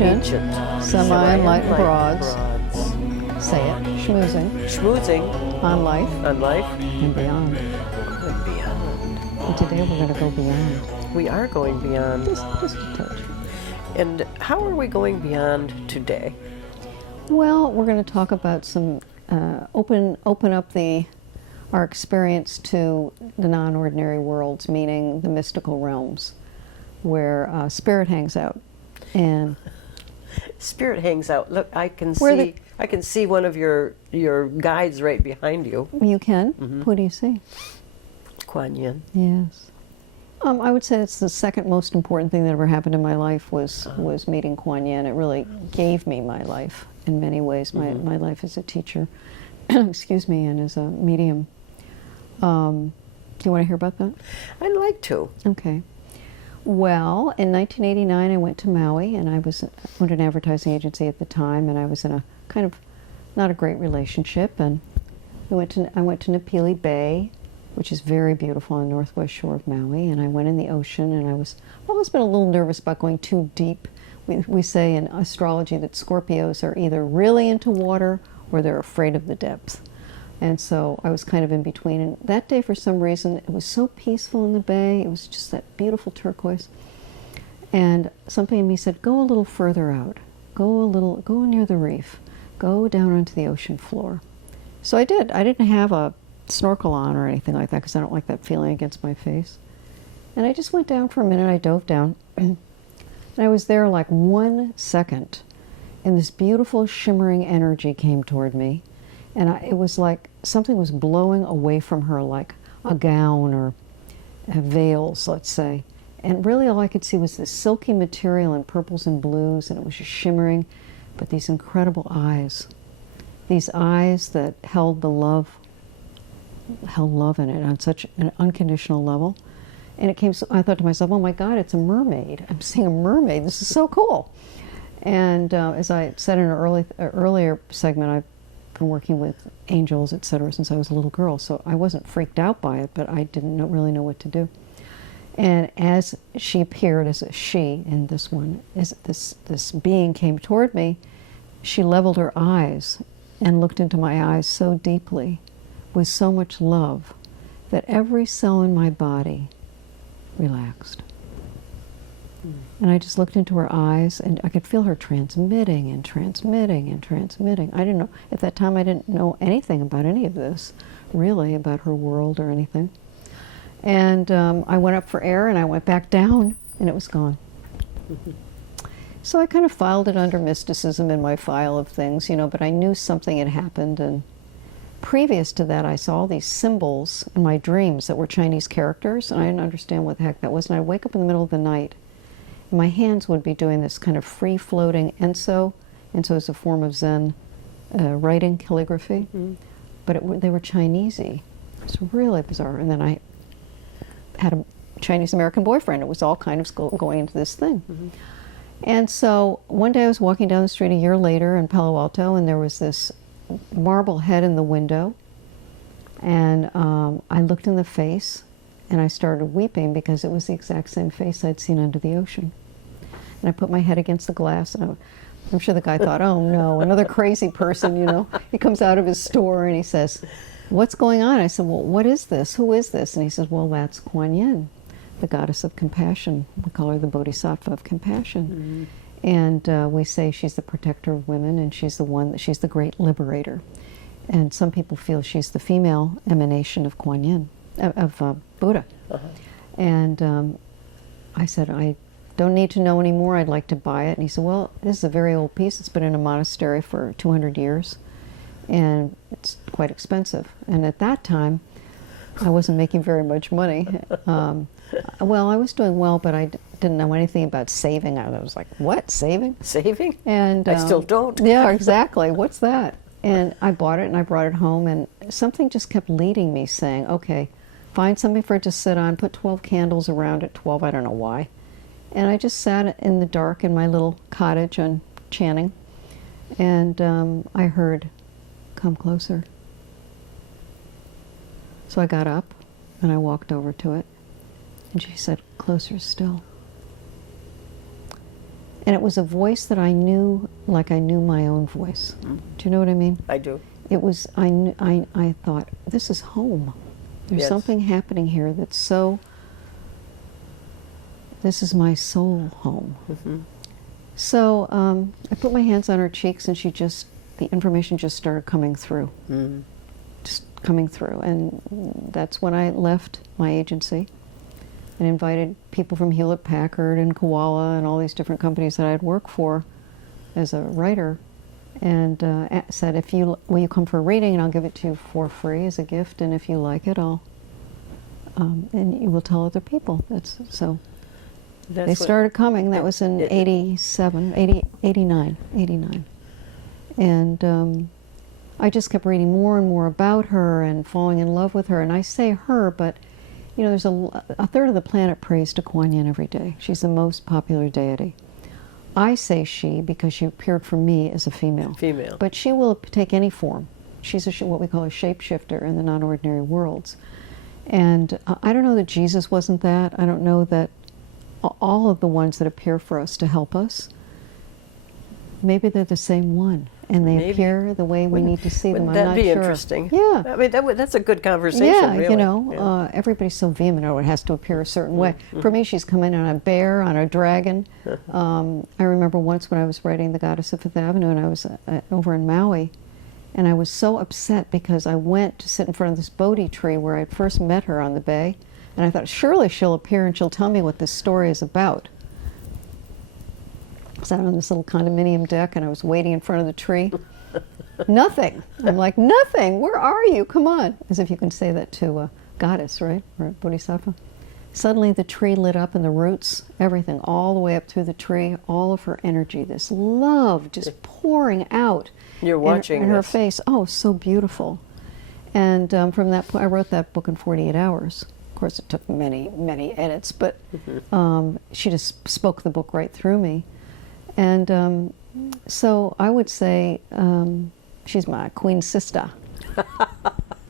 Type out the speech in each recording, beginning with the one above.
Ancient Semi-Enlightened Broads. Say it. Schmoozing. Schmoozing. On life. On life. And beyond. And beyond. And today we're going to go beyond. We are going beyond. Just a touch. And how are we going beyond today? Well, we're going to talk about some, open up our experience to the non-ordinary worlds, meaning the mystical realms, where spirit hangs out. And spirit hangs out. Look, I can see one of your guides right behind you. You can? Mm-hmm. Who do you see? Quan Yin. Yes. I would say it's the second most important thing that ever happened in my life was meeting Quan Yin. It really gave me my life in many ways, my life as a teacher, excuse me, and as a medium. Do you want to hear about that? I'd like to. Okay. Well, in 1989, I went to Maui, and I owned an advertising agency at the time, and I was in a kind of not a great relationship, and I went to Napili Bay, which is very beautiful on the northwest shore of Maui, and I went in the ocean, and I've always been a little nervous about going too deep. We say in astrology that Scorpios are either really into water or they're afraid of the depth. And so I was kind of in between. And that day, for some reason, it was so peaceful in the bay. It was just that beautiful turquoise. And something in me said, go a little further out. Go near the reef. Go down onto the ocean floor. So I did. I didn't have a snorkel on or anything like that because I don't like that feeling against my face. And I just went down for a minute. I dove down. And I was there like 1 second. And this beautiful shimmering energy came toward me. And it was like something was blowing away from her, like a gown or veils, let's say. And really all I could see was this silky material in purples and blues, and it was just shimmering, but these incredible eyes. These eyes that held love in it on such an unconditional level. And I thought to myself, oh my God, it's a mermaid. I'm seeing a mermaid. This is so cool. And as I said in an earlier segment, I've been working with angels, etc., since I was a little girl, so I wasn't freaked out by it, but I didn't really know what to do. And as she appeared, as a she in this one, as this being came toward me, she leveled her eyes and looked into my eyes so deeply, with so much love, that every cell in my body relaxed. And I just looked into her eyes, and I could feel her transmitting and transmitting and transmitting. I didn't know, at that time I didn't know anything about any of this, really, about her world or anything. And I went up for air, and I went back down, and it was gone. So I kind of filed it under mysticism in my file of things, but I knew something had happened. And previous to that, I saw these symbols in my dreams that were Chinese characters, and I didn't understand what the heck that was. And I'd wake up in the middle of the night, my hands would be doing this kind of free-floating enso. Enso is a form of Zen writing, calligraphy, but they were Chinesey. It's really bizarre. And then I had a Chinese-American boyfriend. It was all kind of going into this thing. And so one day I was walking down the street a year later in Palo Alto, and there was this marble head in the window. And I looked in the face, and I started weeping because it was the exact same face I'd seen under the ocean. And I put my head against the glass, and I'm sure the guy thought, oh no, another crazy person, He comes out of his store and he says, what's going on? I said, well, what is this? Who is this? And he says, well, that's Quan Yin, the goddess of compassion. We call her the Bodhisattva of compassion. And we say she's the protector of women, and she's the great liberator. And some people feel she's the female emanation of Quan Yin, of Buddha. And I said, I don't need to know anymore. I'd like to buy it. And he said, well, this is a very old piece. It's been in a monastery for 200 years, and it's quite expensive. And at that time, I wasn't making very much money. Well, I was doing well, but I didn't know anything about saving. I was like, what, saving? Saving? And I still don't. Yeah, exactly. What's that? And I bought it, and I brought it home, and something just kept leading me, saying, okay, find something for it to sit on, put 12 candles around it, 12, I don't know why. And I just sat in the dark in my little cottage on Chanting, and I heard, come closer. So I got up, and I walked over to it, and she said, closer still. And it was a voice that I knew like I knew my own voice. Do you know what I mean? I do. It was, I thought, this is home. There's Yes. something happening here that's so, this is my soul home. So I put my hands on her cheeks and she just, the information just started coming through. Just coming through. And that's when I left my agency and invited people from Hewlett-Packard and Koala and all these different companies that I'd worked for as a writer, and said, will you come for a reading and I'll give it to you for free as a gift, and if you like it, I'll, and you will tell other people. So they started coming. That was in 89. And I just kept reading more and more about her and falling in love with her. And I say her, but you know, there's a third of the planet prays to Quan Yin every day. She's the most popular deity. I say she because she appeared for me as a female. Female. But she will take any form. She's what we call a shapeshifter in the non-ordinary worlds. And I don't know that Jesus wasn't that. I don't know that all of the ones that appear for us to help us, maybe they're the same one. And they appear the way we need to see them. I'm not sure. That'd be interesting. Yeah. I mean, that's a good conversation, yeah, really. you know, everybody's so vehement, it has to appear a certain way. For me, she's come in on a bear, on a dragon. I remember once when I was writing The Goddess of Fifth Avenue, and I was over in Maui, and I was so upset because I went to sit in front of this Bodhi tree where I first met her on the bay, and I thought, surely she'll appear and she'll tell me what this story is about. I sat on this little condominium deck and I was waiting in front of the tree. Nothing. I'm like, nothing. Where are you? Come on. As if you can say that to a goddess, right? Or a bodhisattva. Suddenly the tree lit up and the roots, everything, all the way up through the tree, all of her energy, this love just pouring out. You're watching in her face. Oh, so beautiful. And from that point, I wrote that book in 48 hours. Of course, it took many, many edits, but she just spoke the book right through me. And so I would say she's my queen sister.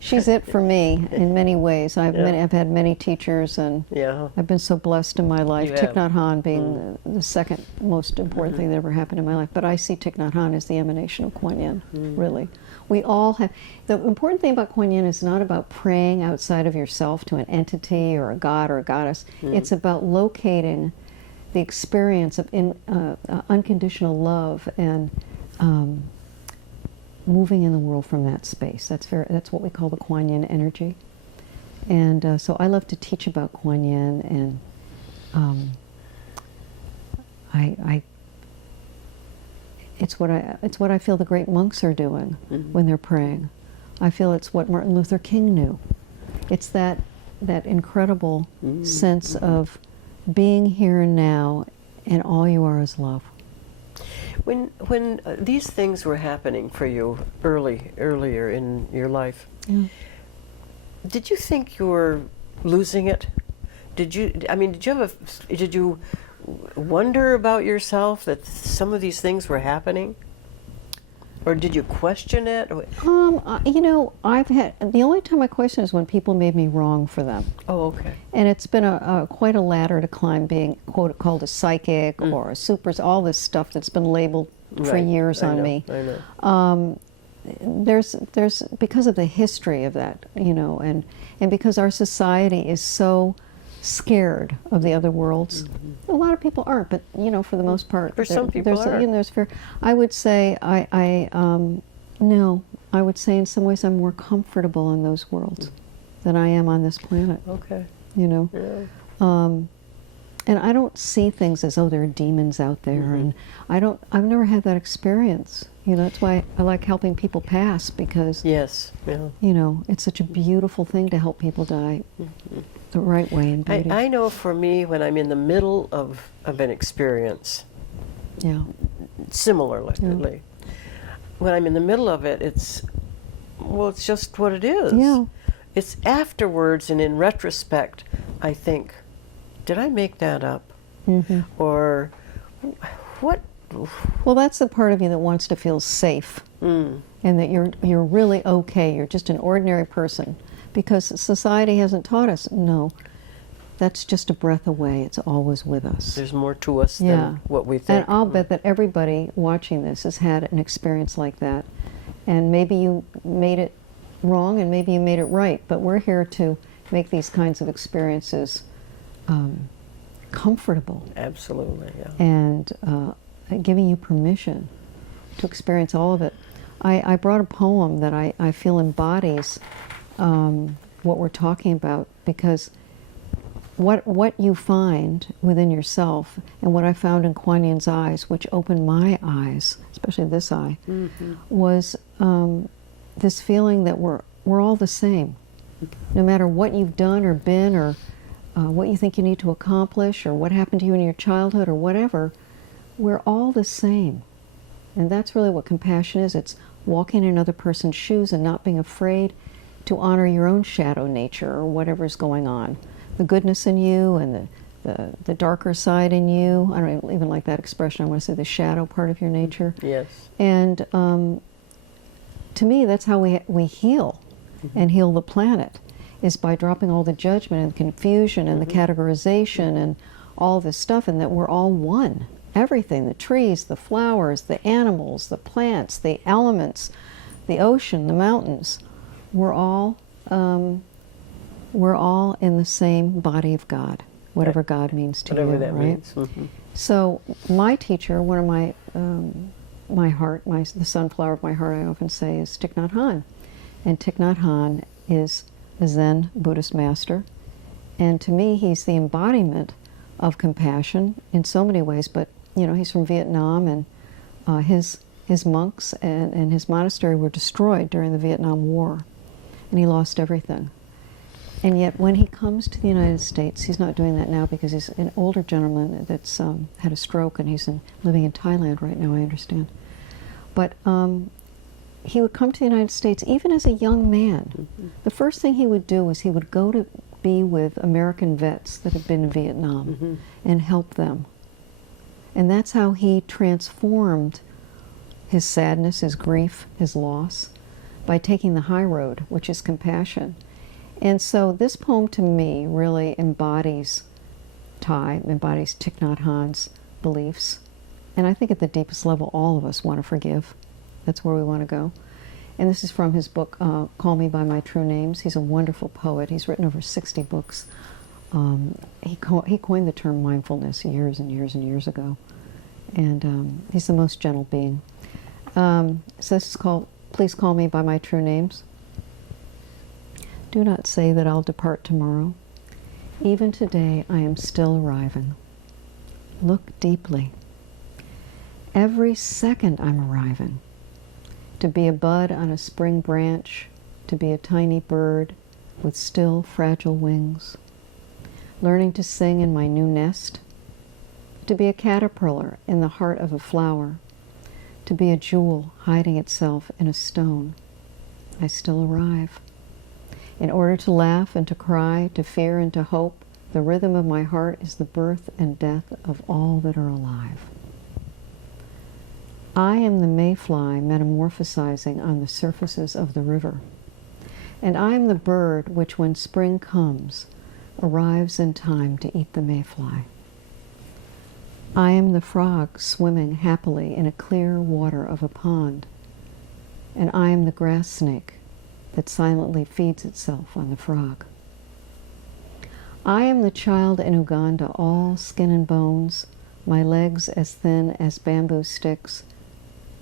She's it for me in many ways. I've had many teachers, and I've been so blessed in my life. Thich Nhat Hanh being the second most important thing that ever happened in my life. But I see Thich Nhat Hanh as the emanation of Quan Yin, really. We all have, the important thing about Quan Yin is not about praying outside of yourself to an entity or a god or a goddess. It's about locating the experience of unconditional love and moving in the world from that space. That's what we call the Quan Yin energy. And so I love to teach about Quan Yin, and it's what I feel the great monks are doing when they're praying. I feel it's what Martin Luther King knew. It's that incredible sense of being here and now, and all you are is love. When these things were happening for you earlier in your life, did you think you were losing it? Did you wonder about yourself that some of these things were happening? Or did you question it? You know, the only time I question is when people made me wrong for them. Oh, okay. And it's been quite a ladder to climb, being called a psychic or a super, all this stuff that's been labeled for years on me. I know. There's because of the history of that, you know, and because our society is so scared of the other worlds. A lot of people aren't, but you know, for the most part, For some people are. You know, there's fear. I would say no. I would say in some ways I'm more comfortable in those worlds than I am on this planet. Okay. You know. Yeah. And I don't see things as, oh, there are demons out there, and I've never had that experience. You know, that's why I like helping people pass, because you know, it's such a beautiful thing to help people die the right way in beauty. I know for me, when I'm in the middle of an experience, similarly, when I'm in the middle of it, it's just what it is. Yeah. It's afterwards and in retrospect, I think, did I make that up? Or what? Well, that's the part of you that wants to feel safe, and that you're really okay. You're just an ordinary person, because society hasn't taught us. No, That's just a breath away. It's always with us. There's more to us Yeah. than what we think. And I'll bet that everybody watching this has had an experience like that. And maybe you made it wrong and maybe you made it right, but we're here to make these kinds of experiences comfortable. Absolutely, yeah. And giving you permission to experience all of it. I brought a poem that I feel embodies what we're talking about, because what you find within yourself, and what I found in Quan Yin's eyes, which opened my eyes, especially this eye, was this feeling that we're all the same. No matter what you've done or been, or what you think you need to accomplish, or what happened to you in your childhood, or whatever, we're all the same. And that's really what compassion is. It's walking in another person's shoes and not being afraid to honor your own shadow nature or whatever's going on. The goodness in you and the darker side in you. I don't even like that expression. I want to say the shadow part of your nature. Yes. And to me, that's how we heal and heal the planet, is by dropping all the judgment and confusion and the categorization and all this stuff, and that we're all one. Everything, the trees, the flowers, the animals, the plants, the elements, the ocean, the mountains, we're all in the same body of God, whatever God means to Whatever you, that right? means. So my teacher, one of my heart, the sunflower of my heart, I often say, is Thich Nhat Hanh. And Thich Nhat Hanh is a Zen Buddhist master. And to me, he's the embodiment of compassion in so many ways. But, you know, he's from Vietnam, and his monks and his monastery were destroyed during the Vietnam War. And he lost everything. And yet when he comes to the United States, he's not doing that now because he's an older gentleman that's had a stroke, and he's living in Thailand right now, I understand. But he would come to the United States even as a young man. The first thing he would do was he would go to be with American vets that had been in Vietnam and help them. And that's how he transformed his sadness, his grief, his loss, by taking the high road, which is compassion. And so this poem to me really embodies Thich Nhat Hanh's beliefs. And I think at the deepest level, all of us want to forgive. That's where we want to go. And this is from his book, Call Me By My True Names. He's a wonderful poet. He's written over 60 books. He coined the term mindfulness years and years and years ago. And he's the most gentle being. So this is called, Please Call Me By My True Names. Do not say that I'll depart tomorrow. Even today I am still arriving. Look deeply. Every second I'm arriving. To be a bud on a spring branch, to be a tiny bird with still fragile wings, learning to sing in my new nest, to be a caterpillar in the heart of a flower, to be a jewel hiding itself in a stone. I still arrive. In order to laugh and to cry, to fear and to hope, the rhythm of my heart is the birth and death of all that are alive. I am the mayfly metamorphosizing on the surfaces of the river, and I am the bird which, when spring comes, arrives in time to eat the mayfly. I am the frog swimming happily in a clear water of a pond, and I am the grass snake that silently feeds itself on the frog. I am the child in Uganda, all skin and bones, my legs as thin as bamboo sticks,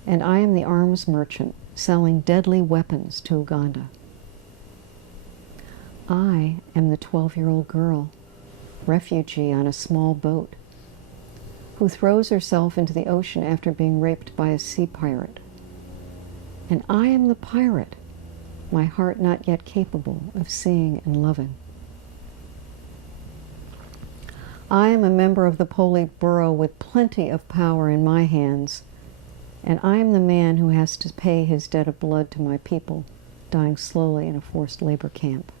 and I am the arms merchant selling deadly weapons to Uganda. I am the 12-year-old girl, refugee on a small boat, who throws herself into the ocean after being raped by a sea pirate. And I am the pirate, my heart not yet capable of seeing and loving. I am a member of the Politburo with plenty of power in my hands, and I am the man who has to pay his debt of blood to my people, dying slowly in a forced labor camp.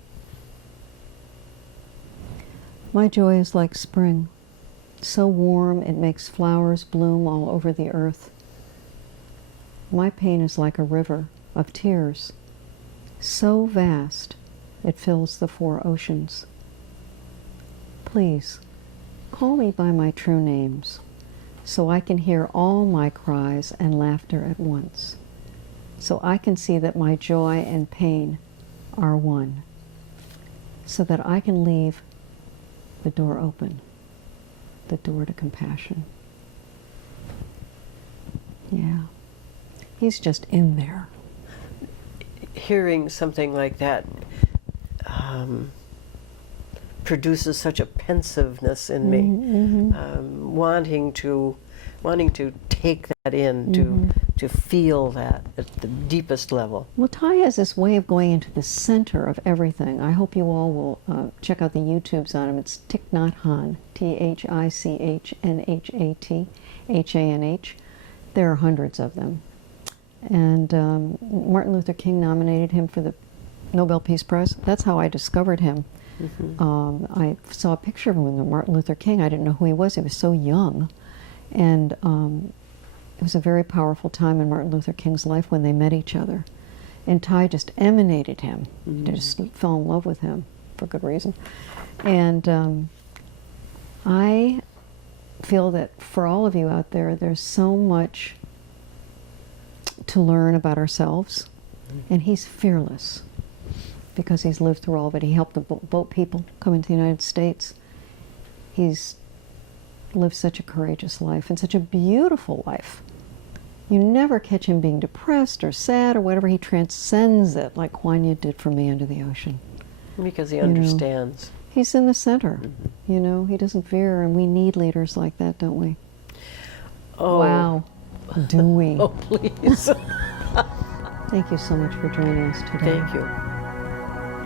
My joy is like spring, so warm it makes flowers bloom all over the earth. My pain is like a river of tears, so vast it fills the 4 oceans. Please, call me by my true names, so I can hear all my cries and laughter at once, so I can see that my joy and pain are one, so that I can leave the door open, the door to compassion. Yeah. He's just in there. Hearing something like that produces such a pensiveness in me, wanting to take that in, to feel that at the deepest level. Well, Thai has this way of going into the center of everything. I hope you all will check out the YouTubes on him. It's Thich Nhat Hanh, Thichnhathat, H-A-N-H. There are hundreds of them. And Martin Luther King nominated him for the Nobel Peace Prize. That's how I discovered him. I saw a picture of him with Martin Luther King. I didn't know who he was. He was so young. And it was a very powerful time in Martin Luther King's life when they met each other. And Thai just emanated him. They just fell in love with him for good reason. And I feel that for all of you out there, there's so much to learn about ourselves. And he's fearless because he's lived through all of it. He helped the boat people come into the United States. He's lived such a courageous life and such a beautiful life. You never catch him being depressed or sad or whatever. He transcends it like Quan Yin did for me under the ocean. Because he understands. He's in the center. You know, he doesn't fear, and we need leaders like that, don't we? Oh. Wow. Do we? Oh, please. Thank you so much for joining us today. Thank you.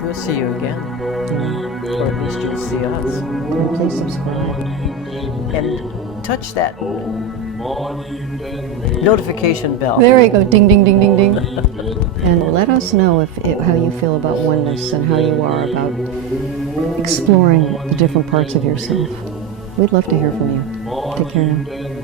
We'll see you again. Or at least you'll see us. And please subscribe. And touch that notification bell. There you go. Ding, ding, ding, ding, ding. And let us know how you feel about oneness and how you are about exploring the different parts of yourself. We'd love to hear from you. Take care now.